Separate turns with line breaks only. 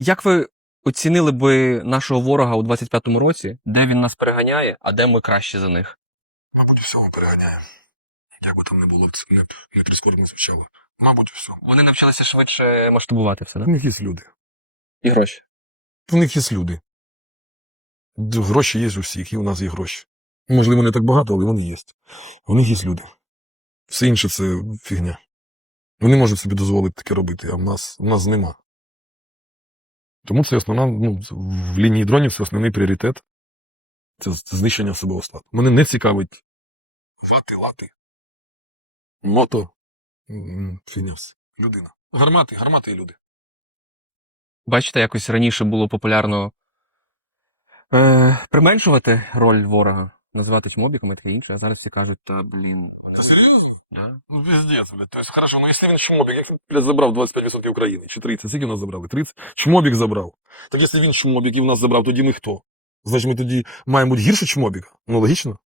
Як ви оцінили би нашого ворога у 25-му році? Де він нас переганяє, а де ми краще за них?
Мабуть, всього переганяє. Як би там не було, це не прискорбно звучало. Мабуть, всього.
Вони навчилися швидше масштабувати все,
У
да?
них є люди.
І гроші.
У них є люди. Гроші є у всіх, і у нас є гроші. Можливо, не так багато, але вони є. У них є люди. Все інше це фігня. Вони можуть собі дозволити таке робити, а в нас нема. Тому це основна, в лінії дронів це основний пріоритет. Це знищення особового складу. Мене не цікавить вати, лати, мото, фігня все. Людина. Гармати і люди.
Бачите, якось раніше було популярно применшувати роль ворога, називати чмобіком і таке інше, а зараз всі кажуть, та блін.
Та серйозно?
Да.
Ну, пиздец, блядь. То есть, хорошо, ну если він чмобік, як він, блядь, забрав 25% України, чи 30, скільки в нас забрали? 30? Чмобік забрав. Так якщо він чмобік і в нас забрав, тоді ми хто? Значить, ми тоді маємо бути гірше чмобіка? Ну, логічно.